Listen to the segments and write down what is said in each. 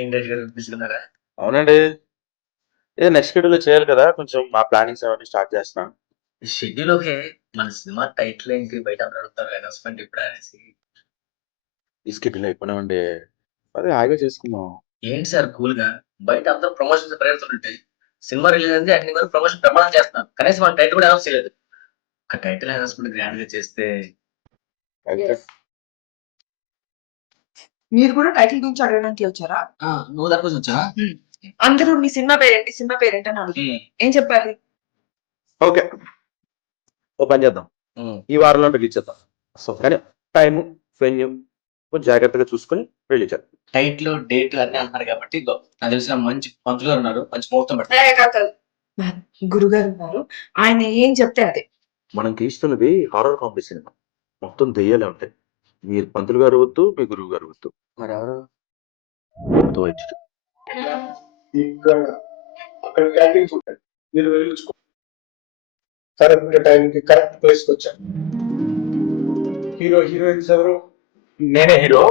ఏంటి గారు బిజీగున్నారా? అవునండి. నెక్స్ట్ షెడ్యూల్‌లో చేయాలి కదా! కొంచెం మా ప్లానింగ్స్ అవన్నీ స్టార్ట్ చేస్తున్నాను. Schedule okay. మన సినిమా టైటిల్ ఏంటి? బయట అందరూ అడుగుతారు అనౌన్స్‌మెంట్ ఎప్పుడా అనేసి. ఈ షెడ్యూల్ అయిపోనివ్వండి. అదే హాయిగా చేసుకుందాం. ఏంటి సార్ కూల్‌గా? బయట అందరూ ప్రమోషన్స్ పరిగెడుతుంటే సినిమా రిలీజ్ అయింది అన్ని వరకు ప్రమోషన్ బ్రహ్మాండంగా చేస్తున్నారు. కనీసం మన టైటిల్ కూడా అనౌన్స్ చేయలేదు. ఒక టైటిల్ అనౌన్స్‌మెంట్ గ్రాండ్‌గా చేస్తే అయితే Yes. మీరు కూడా టైటిల్ గురించి అడగడానికి వచ్చారా? నువ్వు దాని కోసం వచ్చావా? అందరూ మీ సినిమా పేరేంటి? సినిమా పేరేంటి అని అడుగుతున్నారు. ఏం చెప్పాలి? ఓకే. ఓ పని చేద్దాం. ఈ వారంలో రిలీజ్ చేద్దాం. కానీ టైము, వెన్యూ కొంచెం జాగ్రత్తగా చూసుకొని రిలీజ్ చేద్దాం. టైటిల్, డేట్ అన్నీ అంటున్నారు కాబట్టి ఇదిగో నాకు తెలిసిన మంచి పంతులు గారు ఉన్నారు. మంచి ముహూర్తం పెట్టండి. కాదు. గురుగారు ఉన్నారు. ఆయన ఏం చెప్తే అదే. మనం తీస్తున్నది హారర్ కామెడీ సినిమా. మొత్తం దెయ్యాలే ఉంటాయి. మీరు పంతులు గారు వద్దు, మీ గురువు గారు వద్దు. మరెవరు? భూత వైద్యుడు. ఇక్కడ అక్కడ క్యాంటీన్స్ ఉంటాయి, మీరు వెళ్ళుకో. కరెక్ట్ టైంకి కరెక్ట్ ప్లేస్కి వచ్చాను. హీరోయిన్స్ ఎవరు? నేనే హీరో,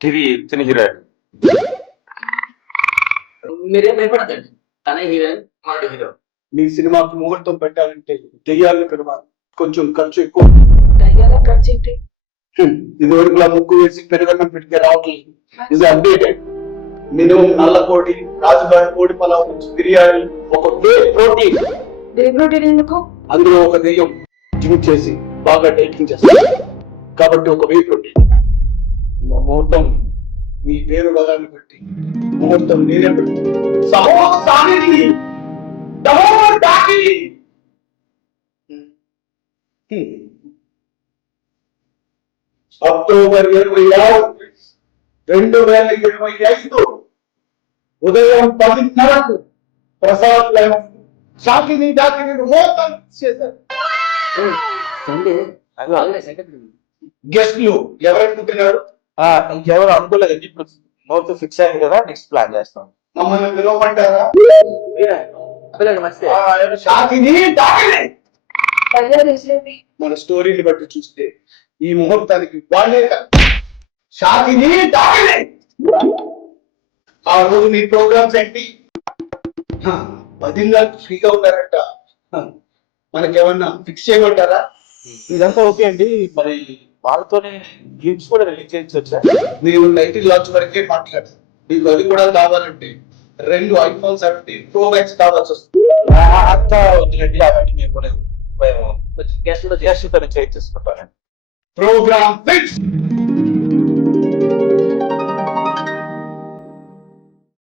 తిని హీరోయిన్. మీరేం భయపడదండి. తనే హీరోయిన్, మనడు హీరో. నీ సినిమాకి ముహూర్తం పెట్టాలంటే దెయ్యాలను పిలవాలి, కొంచెం ఖర్చు ఎక్కువ. దయ్యాల ఖర్చు ఏంటి? ఇది వరకులా ముగ్గు వేసి పెరుగన్నం పెడితే రావట్లేదు. ఇది అప్డేటెడ్. మినిమం నల్ల కోడి, రాజుగారి కోడి పలావ్ నుంచి బిర్యానీ, ఒక వే ప్రోటీన్. డే ప్రోటీన్ ఎందుకు? అందులో ఒక దెయ్యం జిమ్ చేసి బాగా డైటింగ్ చేస్తారు కాబట్టి ఒక వే ప్రోటీన్. ముహూర్తం మీ పేరు బలాన్ని బట్టి ముహూర్తం నేనే పెడతాను. అక్టోబర్ 26, 2025 ఉదయం 10:30 ప్రసాద్ లైవ్ షాకిని డాకిని ముహూర్తం చేశారు. సండే గెస్ట్లు ఎవరనుకుంటున్నారు? ఇంకెవరు అనుకోలేదండి. ఇప్పుడు ముహూర్తం ఫిక్స్ అయింది కదా, నెక్స్ట్ ప్లాన్ చేస్తాం. మమ్మల్ని పిలవమంటారా? మంచిదే. షాకిని డాకిని. దయ్యాలు వేసేవి. మన స్టోరీని బట్టి చూస్తే ఈ ముహూర్తానికి వాళ్ళే కాదు, షాకిని డాకిని. ఆ రోజు మీ ప్రోగ్రామ్స్ ఏంటి? 10 గంటలకు ఫ్రీగా ఉన్నారంట. మనకేమన్నా ఫిక్స్ చేయమంటారా? ఇదంతా ఓకే అండి. మరి వాళ్ళతోనే గేమ్స్ కూడా రిలీజ్ చేయించొచ్చా? నీవు టైటిల్ లాంచ్ వరకే మాట్లాడు. నీకు అది కూడా కావాలంటే 2 iPhone 17 Pro Max కావాల్సి వస్తుంది. అంతా వద్దులండి, అవన్నీ మేము గెస్ట్తో చేయించేసుకుంటాను. Programme fix.